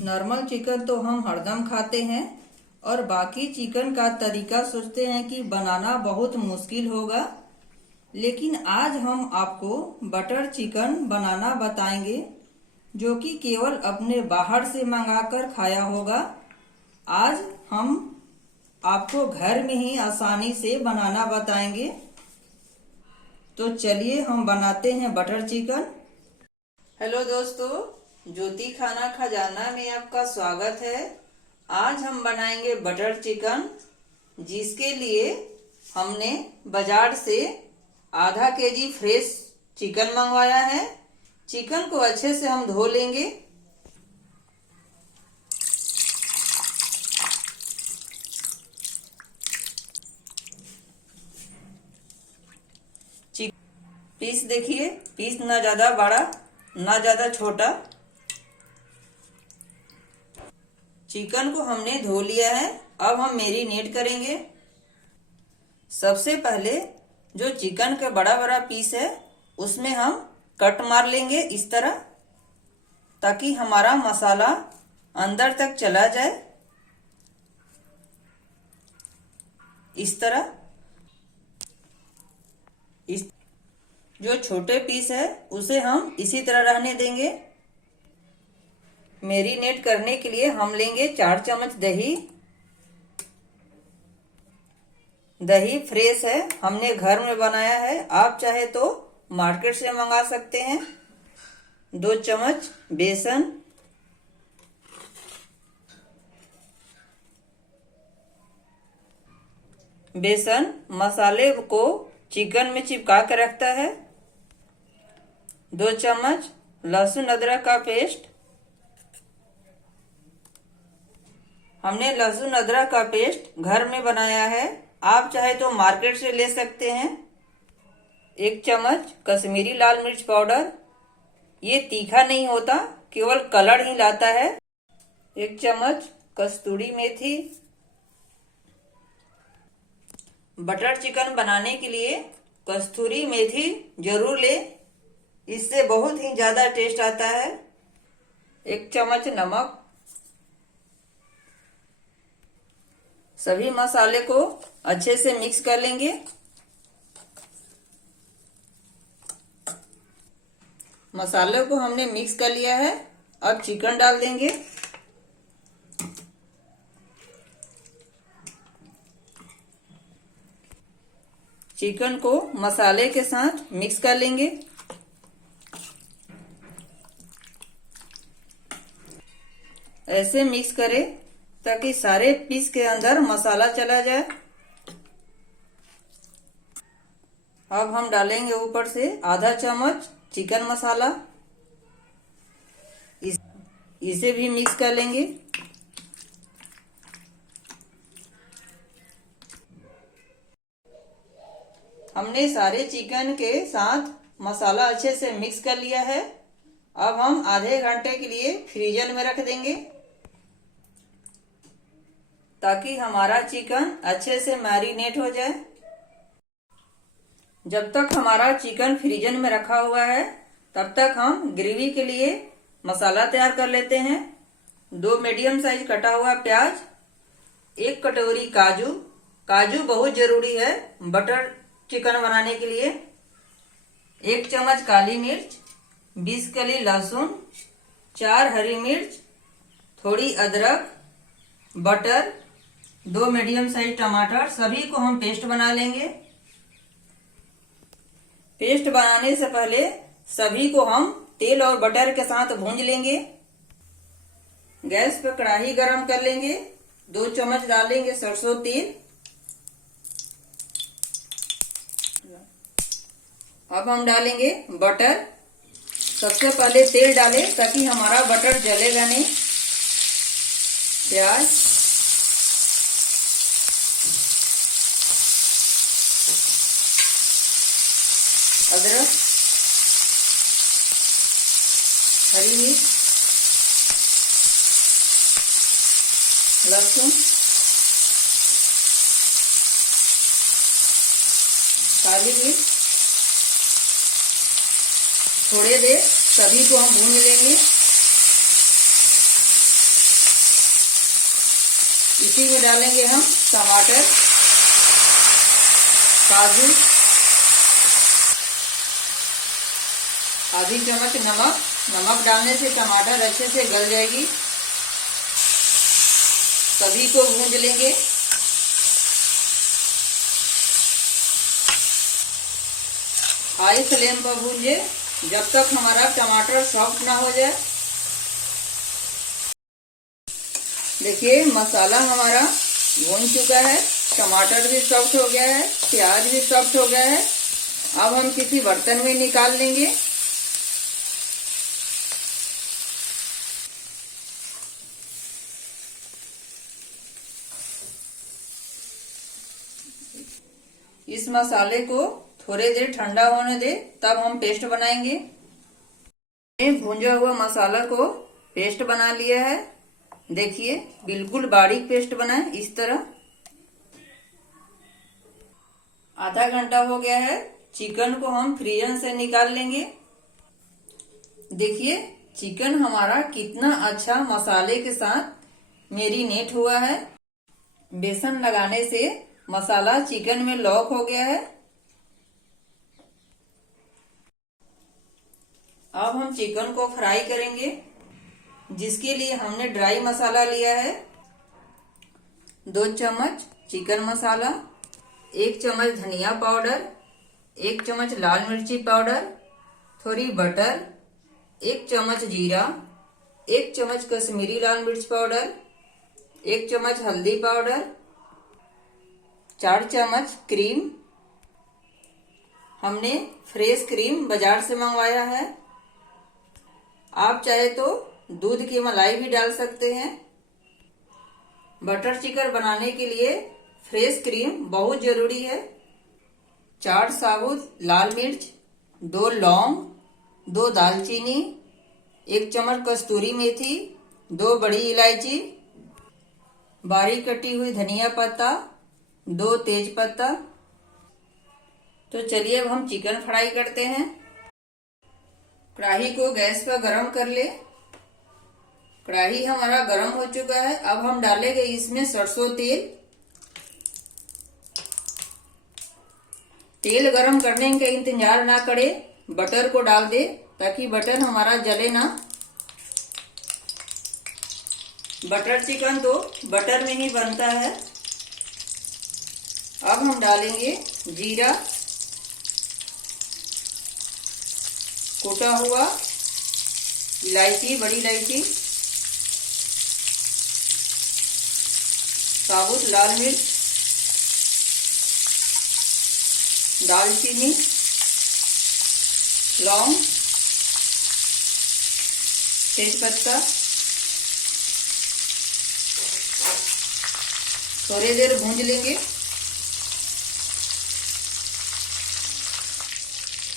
Normal chicken तो हम हरदम खाते हैं और बाकी चिकन का तरीका सोचते हैं कि बनाना बहुत मुश्किल होगा। लेकिन आज हम आपको बटर चिकन बनाना बताएंगे, जो कि केवल अपने बाहर से मंगाकर खाया होगा। आज हम आपको घर में ही आसानी से बनाना बताएंगे। तो चलिए हम बनाते हैं बटर चिकन। हेलो दोस्तों, ज्योति खाना खजाना में आपका स्वागत है। आज हम बनाएंगे बटर चिकन, जिसके लिए हमने बाजार से आधा केजी फ्रेश चिकन मंगवाया है। चिकन को अच्छे से हम धो लेंगे। पीस देखिए, पीस ना ज्यादा बड़ा ना ज्यादा छोटा। चिकन को हमने धो लिया है। अब हम मैरिनेट करेंगे। सबसे पहले जो चिकन का बड़ा बड़ा पीस है उसमें हम कट मार लेंगे इस तरह, ताकि हमारा मसाला अंदर तक चला जाए। इस तरह जो छोटे पीस है उसे हम इसी तरह रहने देंगे। मैरिनेट करने के लिए हम लेंगे 4 चम्मच दही। दही फ्रेश है, हमने घर में बनाया है। आप चाहे तो मार्केट से मंगा सकते हैं। 2 चम्मच बेसन, बेसन मसाले को चिकन में चिपका कर रखता है। 2 चम्मच लहसुन अदरक का पेस्ट। हमने लहसुन अदरक का पेस्ट घर में बनाया है। आप चाहे तो मार्केट से ले सकते हैं। 1 चम्मच कश्मीरी लाल मिर्च पाउडर। ये तीखा नहीं होता, केवल कलर ही लाता है। 1 चम्मच कस्तूरी मेथी। बटर चिकन बनाने के लिए कस्तूरी मेथी जरूर ले, इससे बहुत ही ज्यादा टेस्ट आता है। 1 चम्मच नमक। सभी मसाले को अच्छे से मिक्स कर लेंगे। मसाले को हमने मिक्स कर लिया है। अब चिकन डाल देंगे। चिकन को मसाले के साथ मिक्स कर लेंगे। ऐसे मिक्स करें ताकि सारे पीस के अंदर मसाला चला जाए। अब हम डालेंगे ऊपर से आधा चम्मच चिकन मसाला। इसे भी मिक्स कर लेंगे। हमने सारे चिकन के साथ मसाला अच्छे से मिक्स कर लिया है। अब हम आधे घंटे के लिए फ्रीजर में रख देंगे, ताकि हमारा चिकन अच्छे से मैरिनेट हो जाए। जब तक हमारा चिकन फ्रीजर में रखा हुआ है, तब तक हम ग्रेवी के लिए मसाला तैयार कर लेते हैं। 2 मीडियम साइज कटा हुआ प्याज, 1 कटोरी काजू। काजू बहुत जरूरी है बटर चिकन बनाने के लिए। 1 चम्मच काली मिर्च, 20 कली लहसुन, 4 हरी मिर्च, थोड़ी अदरक, बटर, 2 मीडियम साइज टमाटर। सभी को हम पेस्ट बना लेंगे। पेस्ट बनाने से पहले सभी को हम तेल और बटर के साथ भूंज लेंगे। गैस पर कढ़ाई गरम कर लेंगे। 2 चम्मच डालेंगे सरसों तेल। अब हम डालेंगे बटर। सबसे पहले तेल डालें ताकि हमारा बटर जलेगा नहीं। प्याज, अदरक, हरी मिर्च, लहसुन, काली मिर्च। थोड़े देर सभी को हम भून लेंगे। इसी में डालेंगे हम टमाटर, काजू, आधी चम्मच नमक। नमक डालने से टमाटर अच्छे से गल जाएगी। सभी को भूंज लेंगे। हाई फ्लेम पर भूंजे जब तक हमारा टमाटर सॉफ्ट ना हो जाए। देखिए मसाला हमारा भून चुका है, टमाटर भी सॉफ्ट हो गया है, प्याज भी सॉफ्ट हो गया है। अब हम किसी बर्तन में निकाल लेंगे। इस मसाले को थोड़ी देर ठंडा होने दे, तब हम पेस्ट बनाएंगे। भुंजा हुआ मसाला को पेस्ट बना लिया है। देखिए बिल्कुल बारीक पेस्ट बनाए इस तरह। आधा घंटा हो गया है, चिकन को हम फ्रीजर से निकाल लेंगे। देखिए चिकन हमारा कितना अच्छा मसाले के साथ मैरिनेट हुआ है। बेसन लगाने से मसाला चिकन में लॉक हो गया है। अब हम चिकन को फ्राई करेंगे, जिसके लिए हमने ड्राई मसाला लिया है। 2 चम्मच चिकन मसाला, 1 चम्मच धनिया पाउडर, 1 चम्मच लाल मिर्ची पाउडर, थोड़ी बटर, 1 चम्मच जीरा, 1 चम्मच कश्मीरी लाल मिर्च पाउडर, 1 चम्मच हल्दी पाउडर, 4 चम्मच क्रीम। हमने फ्रेश क्रीम बाजार से मंगवाया है। आप चाहे तो दूध की मलाई भी डाल सकते हैं। बटर चिकन बनाने के लिए फ्रेश क्रीम बहुत जरूरी है। 4 साबुत लाल मिर्च, 2 लौंग, 2 दालचीनी, 1 चम्मच कस्तूरी मेथी, 2 बड़ी इलायची, बारीक कटी हुई धनिया पत्ता, 2 तेज पत्ता। तो चलिए अब हम चिकन फ्राई करते हैं। कढ़ाई को गैस पर गरम कर ले। कढ़ाई हमारा गरम हो चुका है। अब हम डालेंगे इसमें सरसों तेल। तेल गरम करने का इंतजार ना करे, बटर को डाल दे ताकि बटर हमारा जले ना। बटर चिकन तो बटर में ही बनता है। अब हम डालेंगे जीरा, कूटा हुआ इलायची, बड़ी इलायची, साबुत लाल मिर्च, दालचीनी, लौंग, तेजपत्ता। थोड़ी देर भूंज लेंगे।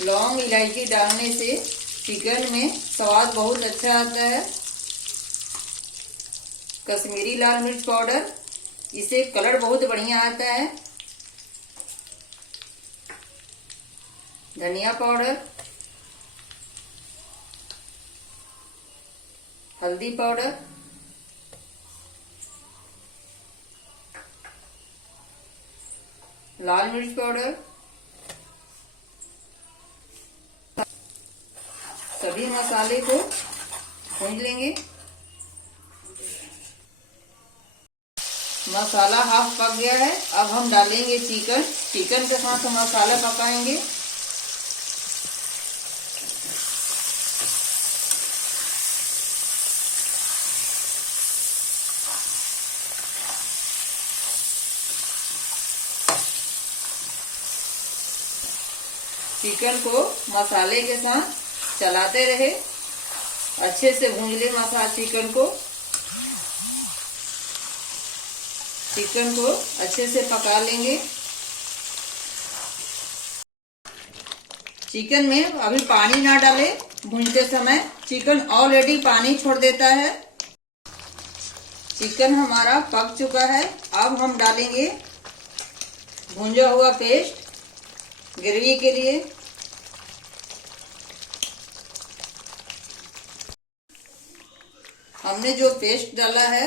लौंग इलायची डालने से चिकन में स्वाद बहुत अच्छा आता है। कश्मीरी लाल मिर्च पाउडर, इससे कलर बहुत बढ़िया आता है। धनिया पाउडर, हल्दी पाउडर, लाल मिर्च पाउडर। सभी मसाले को भून लेंगे। मसाला हाफ पक गया है। अब हम डालेंगे चिकन। चिकन के साथ मसाला पकाएंगे। चिकन को मसाले के साथ चलाते रहे, अच्छे से भून ले चिकन को। चिकन को अच्छे से पका लेंगे। चिकन में अभी पानी ना डाले भूनते समय, चिकन ऑलरेडी पानी छोड़ देता है। चिकन हमारा पक चुका है। अब हम डालेंगे भुंजा हुआ पेस्ट ग्रेवी के लिए। हमने जो पेस्ट डाला है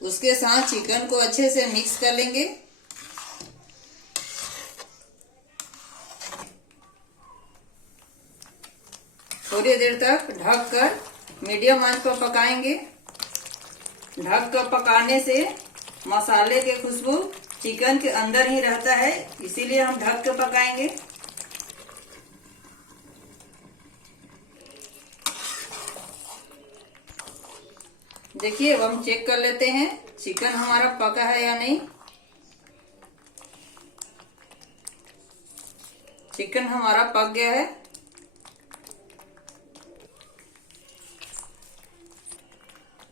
उसके साथ चिकन को अच्छे से मिक्स कर लेंगे। थोड़ी देर तक ढककर मीडियम आंच पर पकाएंगे। ढक कर पकाने से मसाले के खुशबू चिकन के अंदर ही रहता है, इसीलिए हम ढक कर पकाएंगे। देखिए, अब हम चेक कर लेते हैं चिकन हमारा पका है या नहीं। चिकन हमारा पक गया है।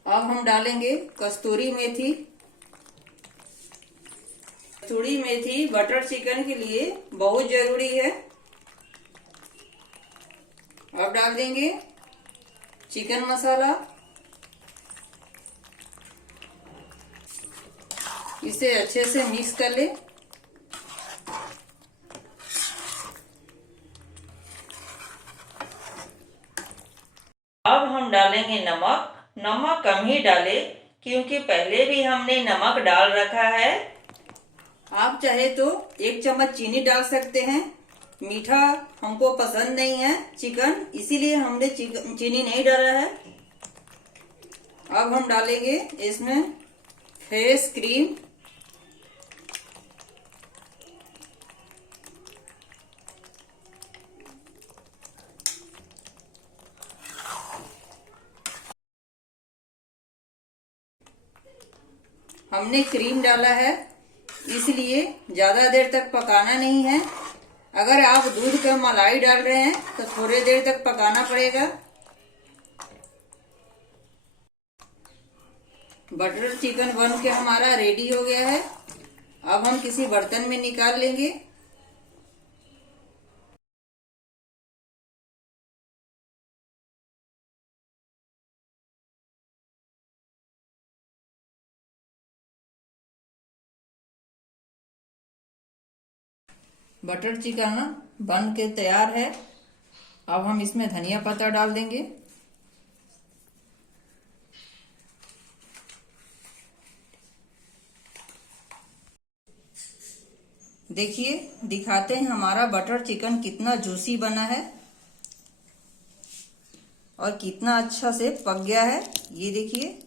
अब हम डालेंगे कस्तूरी मेथी। कस्तूरी मेथी बटर चिकन के लिए बहुत जरूरी है। अब डाल देंगे चिकन मसाला। इसे अच्छे से मिक्स कर ले। अब हम डालेंगे नमक। नमक कम ही डाले क्योंकि पहले भी हमने नमक डाल रखा है। आप चाहे तो 1 चम्मच चीनी डाल सकते हैं। मीठा हमको पसंद नहीं है चिकन, इसीलिए हमने चीनी नहीं डाला है। अब हम डालेंगे इसमें फ्रेश क्रीम। हमने क्रीम डाला है, इसलिए ज्यादा देर तक पकाना नहीं है। अगर आप दूध का मलाई डाल रहे हैं तो थोड़ी देर तक पकाना पड़ेगा। बटर चिकन बन के हमारा रेडी हो गया है। अब हम किसी बर्तन में निकाल लेंगे। बटर चिकन बन के तैयार है। अब हम इसमें धनिया पत्ता डाल देंगे। देखिए, दिखाते हैं हमारा बटर चिकन कितना जूसी बना है और कितना अच्छा से पक गया है। ये देखिए,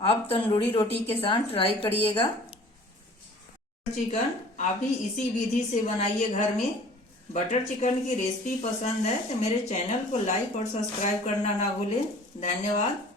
आप तंदूरी रोटी के साथ ट्राई करिएगा। चिकन आप भी इसी विधि से बनाइए घर में। बटर चिकन की रेसिपी पसंद है तो मेरे चैनल को लाइक और सब्सक्राइब करना ना भूलें। धन्यवाद।